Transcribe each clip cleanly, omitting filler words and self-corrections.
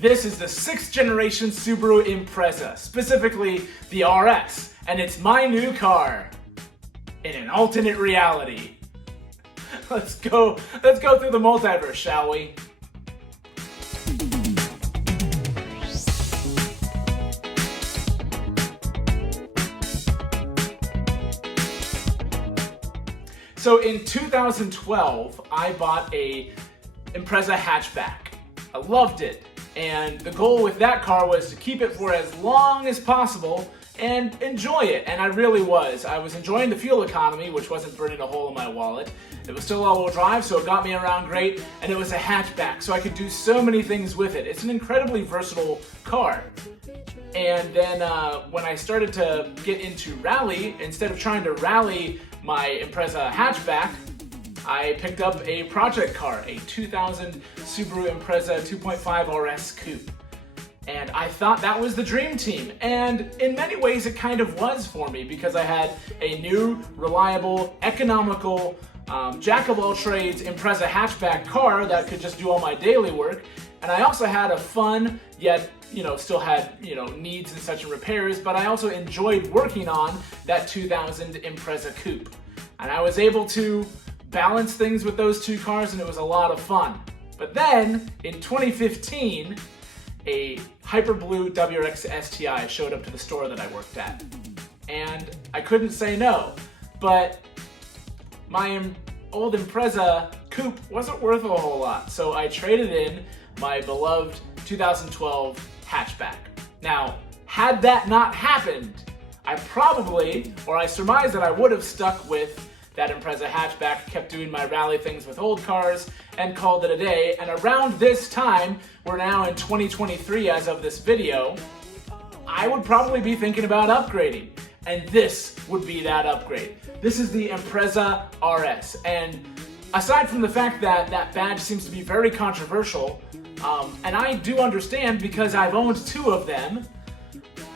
This is the 6th generation Subaru Impreza, specifically the RS, and it's my new car in an alternate reality. Let's go through the multiverse, shall we? So in 2012, I bought a Impreza hatchback. I loved it. And the goal with that car was to keep it for as long as possible and enjoy it. And I really was. I was enjoying the fuel economy, which wasn't burning a hole in my wallet. It was still all-wheel drive, so it got me around great. And it was a hatchback, so I could do so many things with it. It's an incredibly versatile car. And then when I started to get into rally, instead of trying to rally my Impreza hatchback, I picked up a project car, a 2000 Subaru Impreza 2.5 RS Coupe. And I thought that was the dream team. And in many ways it kind of was for me, because I had a new, reliable, economical, jack-of-all-trades Impreza hatchback car that could just do all my daily work. And I also had a fun, yet, still had, needs and such and repairs, but I also enjoyed working on that 2000 Impreza Coupe. And I was able to balance things with those two cars, and it was a lot of fun. But then, in 2015, a hyper blue WRX STI showed up to the store that I worked at. And I couldn't say no, but my old Impreza Coupe wasn't worth a whole lot, so I traded in my beloved 2012 hatchback. Now, had that not happened, I surmise that I would have stuck with that Impreza hatchback, kept doing my rally things with old cars, and called it a day. And around this time, we're now in 2023 as of this video, I would probably be thinking about upgrading. And this would be that upgrade. This is the Impreza RS. And aside from the fact that that badge seems to be very controversial, and I do understand because I've owned two of them,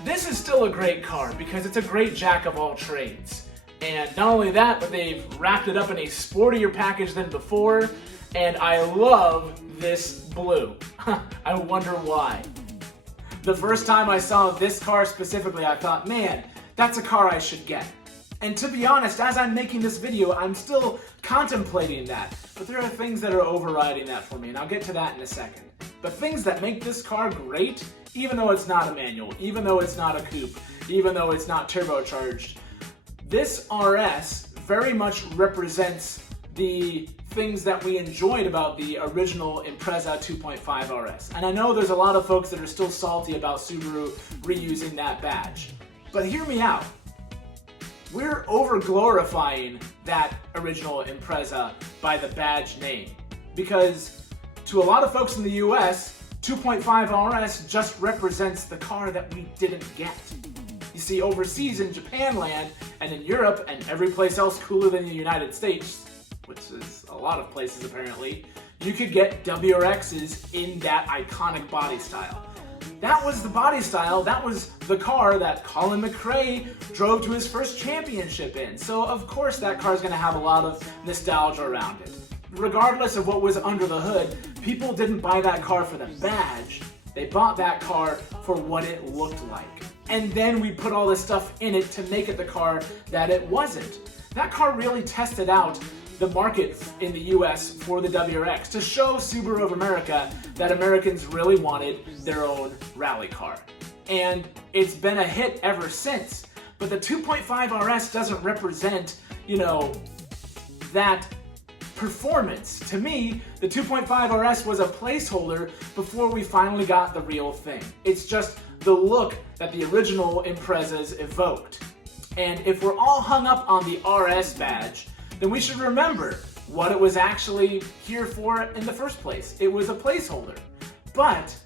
this is still a great car because it's a great jack of all trades. And not only that, but they've wrapped it up in a sportier package than before, and I love this blue. I wonder why. The first time I saw this car specifically, I thought, man, that's a car I should get. And to be honest, as I'm making this video, I'm still contemplating that. But there are things that are overriding that for me, and I'll get to that in a second. But things that make this car great, even though it's not a manual, even though it's not a coupe, even though it's not turbocharged, this RS very much represents the things that we enjoyed about the original Impreza 2.5 RS. And I know there's a lot of folks that are still salty about Subaru reusing that badge. But hear me out. We're over-glorifying that original Impreza by the badge name. Because to a lot of folks in the US, 2.5 RS just represents the car that we didn't get. You see, overseas in Japan land and in Europe and every place else cooler than the United States, which is a lot of places apparently, you could get WRXs in that iconic body style. That was the body style, that was the car that Colin McRae drove to his first championship in. So of course that car is going to have a lot of nostalgia around it. Regardless of what was under the hood, people didn't buy that car for the badge, they bought that car for what it looked like. And then we put all this stuff in it to make it the car that it wasn't. That car really tested out the market in the US for the WRX to show Subaru of America that Americans really wanted their own rally car. And it's been a hit ever since. But the 2.5 RS doesn't represent, that performance. To me, the 2.5 RS was a placeholder before we finally got the real thing. It's just the look that the original Imprezas evoked. And if we're all hung up on the RS badge, then we should remember what it was actually here for in the first place. It was a placeholder. But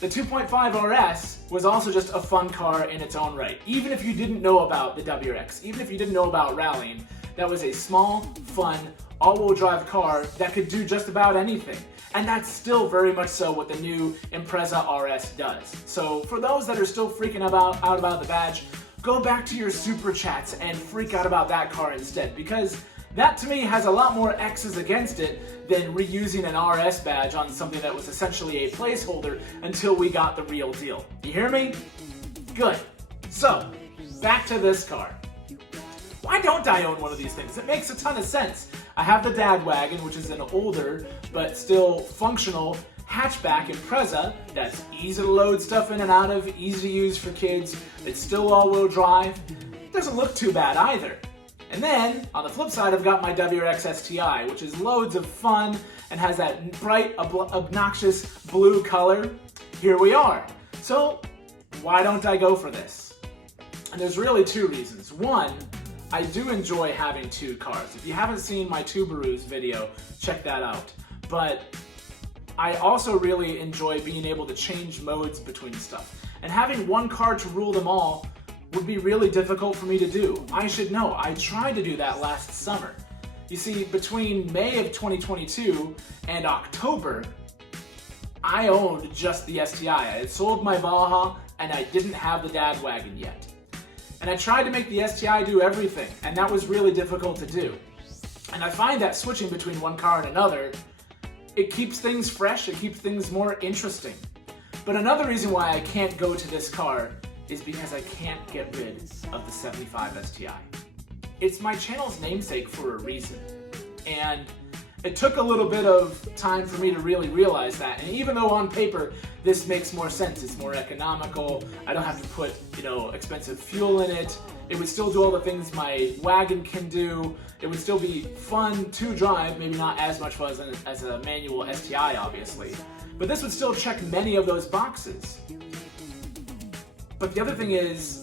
the 2.5 RS was also just a fun car in its own right. Even if you didn't know about the WRX, even if you didn't know about rallying, that was a small, fun, all-wheel drive car that could do just about anything. And that's still very much so what the new Impreza RS does. So for those that are still freaking out about the badge, go back to your super chats and freak out about that car instead, because That to me has a lot more X's against it than reusing an RS badge on something that was essentially a placeholder until we got the real deal. You hear me? Good. So, back to this car. Why don't I own one of these things? It makes a ton of sense. I have the Dad Wagon, which is an older but still functional hatchback Impreza that's easy to load stuff in and out of, easy to use for kids. It's still all-wheel drive. It doesn't look too bad either. And then, on the flip side, I've got my WRX STI, which is loads of fun and has that bright, obnoxious blue color. Here we are. So, why don't I go for this? And there's really two reasons. One, I do enjoy having two cars. If you haven't seen my Subaru's video, check that out. But I also really enjoy being able to change modes between stuff. And having one car to rule them all would be really difficult for me to do. I should know, I tried to do that last summer. You see, between May of 2022 and October, I owned just the STI. I had sold my Baja and I didn't have the Dad Wagon yet. And I tried to make the STI do everything, and that was really difficult to do. And I find that switching between one car and another, it keeps things fresh, it keeps things more interesting. But another reason why I can't go to this car is because I can't get rid of the 75 STI. It's my channel's namesake for a reason. And it took a little bit of time for me to really realize that. And even though on paper, this makes more sense, it's more economical, I don't have to put, expensive fuel in it, it would still do all the things my wagon can do, it would still be fun to drive, maybe not as much fun as a manual STI, obviously. But this would still check many of those boxes. But the other thing is,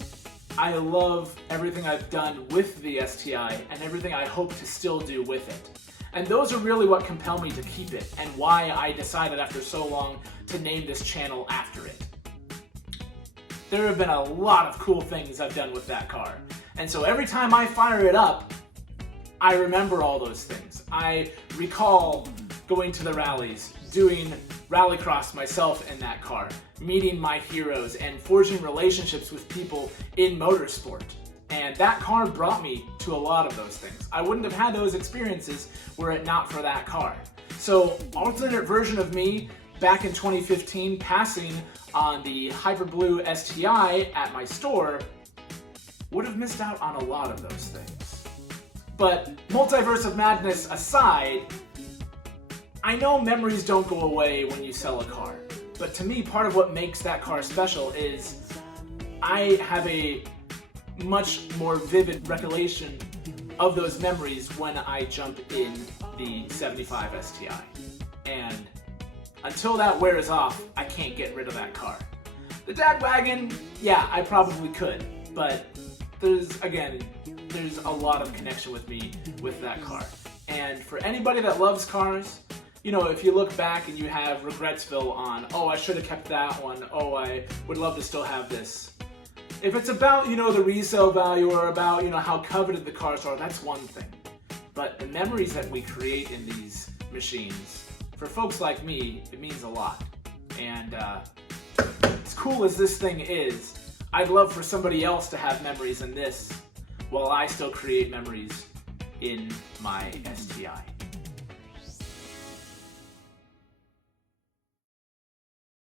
I love everything I've done with the STI and everything I hope to still do with it. And those are really what compel me to keep it and why I decided after so long to name this channel after it. There have been a lot of cool things I've done with that car. And so every time I fire it up, I remember all those things. I recall going to the rallies, doing rallycross myself in that car, meeting my heroes, and forging relationships with people in motorsport. And that car brought me to a lot of those things. I wouldn't have had those experiences were it not for that car. So, alternate version of me back in 2015 passing on the Hyper Blue STI at my store would have missed out on a lot of those things. But multiverse of madness aside, I know memories don't go away when you sell a car. But to me, part of what makes that car special is I have a much more vivid recollection of those memories when I jump in the 75 STI. And until that wears off, I can't get rid of that car. The Dad Wagon, yeah, I probably could, but there's a lot of connection with me with that car. And for anybody that loves cars, if you look back and you have Regretsville on, oh, I should have kept that one, oh, I would love to still have this. If it's about, the resale value or about, how coveted the cars are, that's one thing. But the memories that we create in these machines, for folks like me, it means a lot. And as cool as this thing is, I'd love for somebody else to have memories in this while I still create memories in my STI.